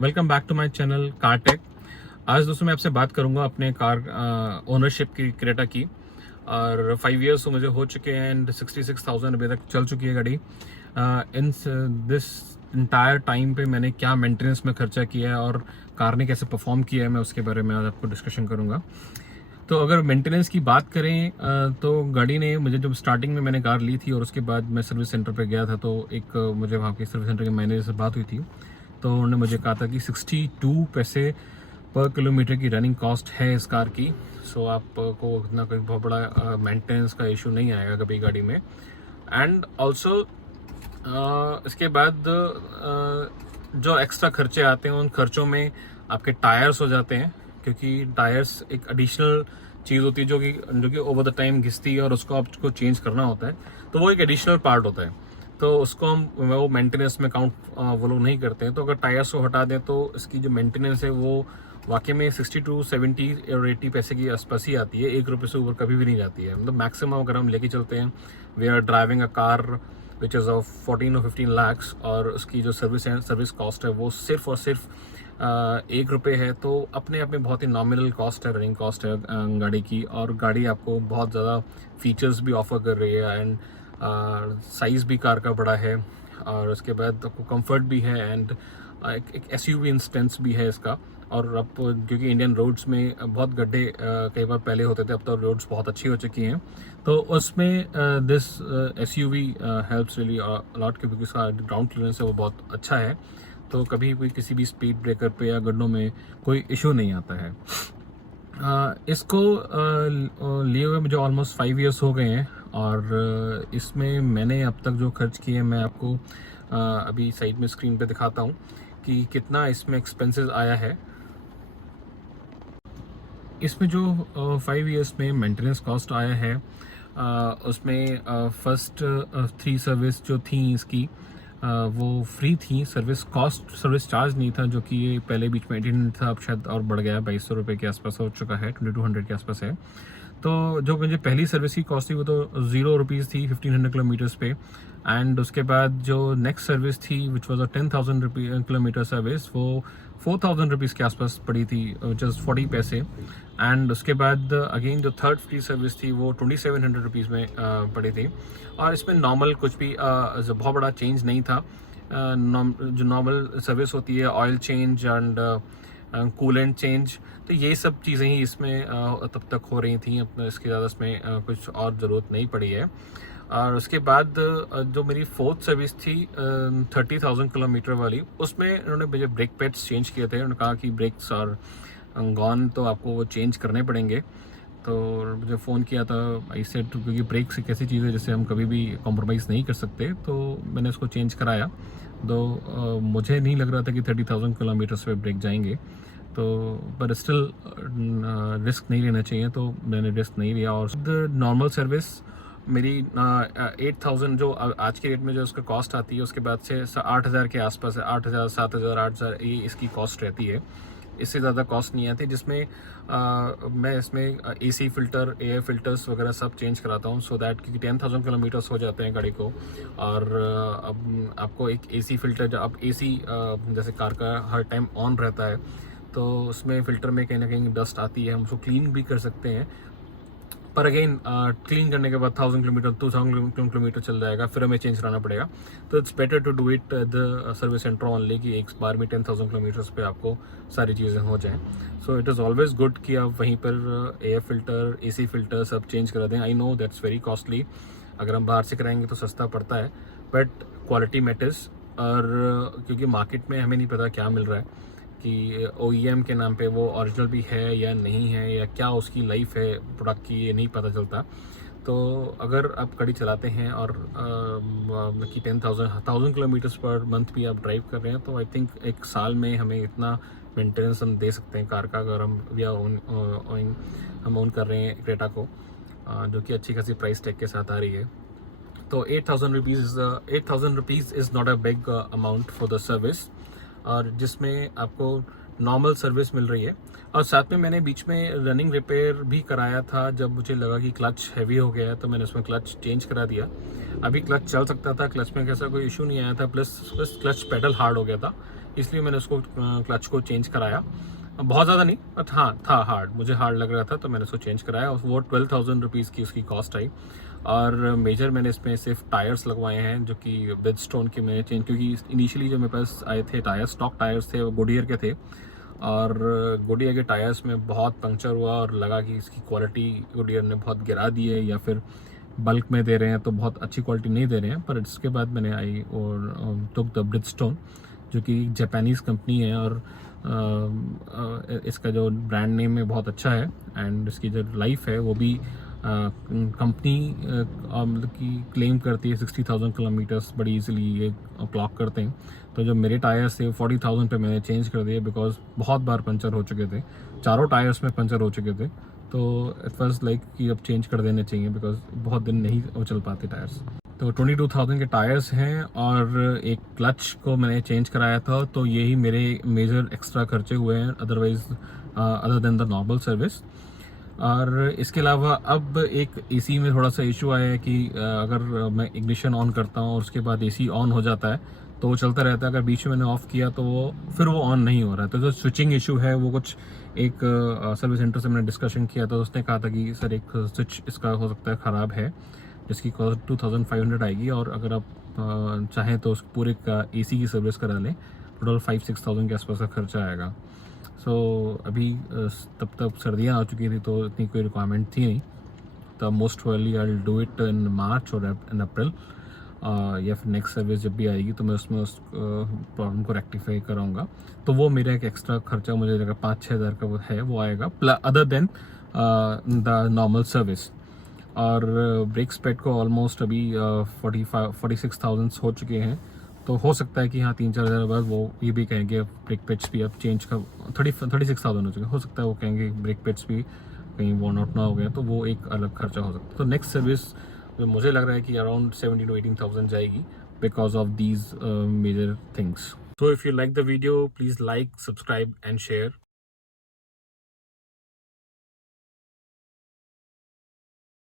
Welcome back to my channel car tech. आज दोस्तों मैं आपसे बात करूंगा अपने कार ओनरशिप की, क्रेटा की। और 5 इयर्स तो मुझे हो चुके हैं एंड 66,000 अभी तक चल चुकी है गाड़ी। इन दिस इंटायर टाइम पे मैंने क्या मेंटेनेंस में खर्चा किया है और कार ने कैसे परफॉर्म किया है, मैं उसके बारे में आज आपको डिस्कशन करूंगा। तो अगर मेंटेनेंस की बात करें तो गाड़ी ने मुझे जब स्टार्टिंग में मैंने कार ली थी और उसके बाद मैं सर्विस सेंटर पे गया था, तो एक मुझे वहाँ के सर्विस सेंटर के मैनेजर से बात हुई थी। तो उन्होंने मुझे कहा था कि 62 पैसे पर किलोमीटर की रनिंग कॉस्ट है इस कार की। सो आपको इतना कोई बहुत बड़ा मेंटेनेंस का इशू नहीं आएगा कभी गाड़ी में। एंड ऑल्सो इसके बाद जो एक्स्ट्रा खर्चे आते हैं उन खर्चों में आपके टायर्स हो जाते हैं, क्योंकि टायर्स एक एडिशनल चीज़ होती है जो कि ओवर द टाइम घिसती है और उसको आपको चेंज करना होता है। तो वो एक एडिशनल पार्ट होता है, तो उसको हम वो मेंटेनेंस में काउंट वो लोग नहीं करते हैं। तो अगर टायर्स को हटा दें तो इसकी जो मेंटेनेंस है वो वाकई में 60 टू 70 और 80 पैसे की आसपास ही आती है। 1 रुपये से ऊपर कभी भी नहीं जाती है। मतलब मैक्सिमम अगर हम लेके चलते हैं, we are driving a car which is of 14 और 15 lakhs, और उसकी जो सर्विस कॉस्ट है वो सिर्फ और सिर्फ 1 रुपये है। तो अपने आप में बहुत ही नॉमिनल कॉस्ट है, रनिंग कॉस्ट है गाड़ी की। और गाड़ी आपको बहुत ज़्यादा फीचर्स भी ऑफर कर रही है एंड साइज़ भी कार का बड़ा है, और उसके बाद आपको कंफर्ट भी है एंड एक एसयूवी इंस्टेंस भी है इसका। और अब क्योंकि इंडियन रोड्स में बहुत गड्ढे कई बार पहले होते थे, अब तो रोड्स बहुत अच्छी हो चुकी हैं, तो उसमें this SUV helps really a lot, क्योंकि उसका ग्राउंड क्लियरेंस है वो बहुत अच्छा है। तो कभी कोई किसी भी स्पीड ब्रेकर पे या गड्ढों में कोई इशू नहीं आता है। इसको लिए हुए मुझे ऑलमोस्ट 5 इयर्स हो गए हैं, और इसमें मैंने अब तक जो खर्च किए मैं आपको अभी साइड में स्क्रीन पे दिखाता हूँ कि कितना इसमें एक्सपेंसेस आया है। इसमें जो 5 इयर्स में मेंटेनेंस कॉस्ट आया है, उसमें फर्स्ट 3 सर्विस जो थी इसकी वो फ्री थी। सर्विस चार्ज नहीं था, जो कि ये पहले बीच में 18 था, अब शायद और बढ़ गया, 2200 रुपये के आसपास हो चुका है, 2200 के आसपास है। तो जो मुझे पहली सर्विस की कॉस्ट थी वो तो 0 रुपीज़ थी 1500 किलोमीटर्स पे। एंड उसके बाद जो नेक्स्ट सर्विस थी which was a 10,000 kilometre service, वो 4,000 रुपीज़ के आसपास पड़ी थी, जस्ट 40 पैसे। एंड उसके बाद अगेन जो थर्ड फ्री सर्विस थी वो 2700 रुपीज़ में पड़ी थी। और इसमें नॉर्मल कुछ भी बहुत बड़ा चेंज नहीं था। जो नॉर्मल सर्विस होती है, oil change and coolant change, तो ये सब चीज़ें ही इसमें तब तक हो रही थी। अपना इसके ज़्यादा इसमें कुछ और ज़रूरत नहीं पड़ी है। और उसके बाद जो मेरी फोर्थ सर्विस थी 30,000 किलोमीटर वाली, उसमें उन्होंने मुझे ब्रेक पैड्स चेंज किए थे। उन्होंने कहा कि ब्रेक्स आर गॉन, तो आपको वो चेंज करने पड़ेंगे। तो मुझे फ़ोन किया था, आई सेड, क्योंकि ब्रेक्स एक ऐसी चीज़ है जिससे हम कभी भी कॉम्प्रोमाइज़ नहीं कर सकते, तो मैंने उसको चेंज कराया। दो मुझे नहीं लग रहा था कि 30,000 किलोमीटर्स पे ब्रेक जाएंगे, तो पर स्टिल रिस्क नहीं लेना चाहिए, तो मैंने रिस्क नहीं लिया। और नॉर्मल सर्विस मेरी 8,000 जो आज के रेट में जो उसका कॉस्ट आती है, उसके बाद से 8,000 के आसपास है। 8,000, 7,000, 8,000 ये इसकी कॉस्ट रहती है। इससे ज़्यादा कॉस्ट नहीं आती, जिसमें मैं इसमें एसी फ़िल्टर, एयर फ़िल्टर्स वगैरह सब चेंज कराता हूँ, सो दैट क्योंकि 10,000 किलोमीटर्स हो जाते हैं गाड़ी को। और अब आपको एक एसी फ़िल्टर, जब आप एसी जैसे कार का हर टाइम ऑन रहता है, तो उसमें फ़िल्टर में कहीं ना कहीं डस्ट आती है, हम उसको क्लीन भी कर सकते हैं। पर अगेन क्लीन करने के बाद 1,000 किलोमीटर, 2,000 किलोमीटर चल जाएगा, फिर हमें चेंज कराना पड़ेगा। तो it's better to do it the service centre only, कि एक बार में 10,000 किलोमीटर्स पे आपको सारी चीज़ें हो जाएं। So it is always good कि आप वहीं पर एयर फिल्टर, एसी फिल्टर सब चेंज करा दें। I know that's very costly, अगर हम बाहर से कराएंगे तो सस्ता पड़ता है, बट क्वालिटी मैटर्स। और क्योंकि मार्केट में हमें नहीं पता क्या मिल रहा है, कि OEM के नाम पे वो ओरिजिनल भी है या नहीं है, या क्या उसकी लाइफ है प्रोडक्ट की, ये नहीं पता चलता। तो अगर आप गाड़ी चलाते हैं और कि 10,000 किलोमीटर्स पर मंथ भी आप ड्राइव कर रहे हैं, तो आई थिंक एक साल में हमें इतना मेंटेनेंस हम दे सकते हैं कार का, अगर हम ओन कर रहे हैं क्रेटा को, जो कि अच्छी खासी प्राइस टैग के साथ आ रही है। तो 8,000 rupees is not a big amount for the service, और जिसमें आपको नॉर्मल सर्विस मिल रही है। और साथ में मैंने बीच में रनिंग रिपेयर भी कराया था, जब मुझे लगा कि क्लच हैवी हो गया है, तो मैंने उसमें क्लच चेंज करा दिया। अभी क्लच चल सकता था, क्लच में कैसा कोई इशू नहीं आया था, प्लस क्लच पेडल हार्ड हो गया था, इसलिए मैंने उसको क्लच को चेंज कराया। बहुत ज़्यादा नहीं, बट हाँ था हार्ड, मुझे हार्ड लग रहा था, तो मैंने उसको चेंज कराया और वो 12,000 रुपीज़ की उसकी कॉस्ट आई। और मेजर मैंने इसमें सिर्फ टायर्स लगवाए हैं जो कि ब्रिजस्टोन के मैंने चेंज, क्योंकि इनिशियली जो मेरे पास आए थे टायर्स, स्टॉक टायर्स थे, वो गुडियर के थे और गुडियर के टायर्स में बहुत पंक्चर हुआ और लगा कि इसकी क्वालिटी गुडियर ने बहुत गिरा दी है या फिर बल्क में दे रहे हैं तो बहुत अच्छी क्वालिटी नहीं दे रहे हैं। पर इसके बाद मैंने आई और टुक द ब्रिजस्टोन, जो कि जापानीज़ कंपनी है और इसका जो ब्रांड नेम है बहुत अच्छा है एंड इसकी जो लाइफ है वो भी कंपनी मतलब कि क्लेम करती है 60,000 किलोमीटर्स बड़ी इजीली ये क्लॉक करते हैं। तो जो मेरे टायर्स थे 40,000 पे मैंने चेंज कर दिए बिकॉज बहुत बार पंचर हो चुके थे, चारों टायर्स में पंचर हो चुके थे। तो इट वाज लाइक कि अब चेंज कर देने चाहिए बिकॉज बहुत दिन नहीं चल पाते टायर्स। तो 22,000 के टायर्स हैं और एक क्लच को मैंने चेंज कराया था, तो यही मेरे मेजर एक्स्ट्रा खर्चे हुए हैं otherwise other than the normal service. और इसके अलावा अब एक एसी में थोड़ा सा इशू आया है कि अगर मैं इग्निशन ऑन करता हूँ और उसके बाद एसी ऑन हो जाता है तो वो चलता रहता है, अगर बीच में मैंने ऑफ़ किया तो वो फिर वो ऑन नहीं हो रहा है। तो जो स्विचिंग इशू है वो कुछ एक सर्विस सेंटर से मैंने डिस्कशन किया तो उसने कहा था कि सर एक स्विच इसका हो सकता है ख़राब है जिसकी कॉस्ट 2,500 आएगी और अगर आप चाहें तो उस पूरे का एसी की सर्विस करा लें टोटल 5-6,000 के आसपास का खर्चा आएगा। सो अभी तब तक सर्दियाँ आ चुकी थी तो इतनी कोई रिक्वायरमेंट थी नहीं, तो most probably I will do it in March और इन अप्रैल या फिर नेक्स्ट सर्विस जब भी आएगी तो मैं उसमें उस प्रॉब्लम को रेक्टिफाई कराऊंगा। तो वो मेरा एक एक्स्ट्रा खर्चा मुझे लगा 5-6 हज़ार का वो है, वो आएगा other than the normal service. और ब्रेक स्पेड को ऑलमोस्ट अभी 46,000 हो चुके हैं, तो हो सकता है कि हाँ 3-4 हज़ार बाद वो ये भी कहेंगे ब्रेक पेड्स भी अब चेंज का 36,000 हो चुके हैं, हो सकता है वो कहेंगे ब्रेक पेड्स भी कहीं वर्न आउट ना हो गया तो वो एक अलग खर्चा हो सकता है। तो नेक्स्ट सर्विस मुझे लग रहा है कि अराउंड 17 to 18,000 जाएगी because of these major things. So if you like the video, please like, subscribe and share.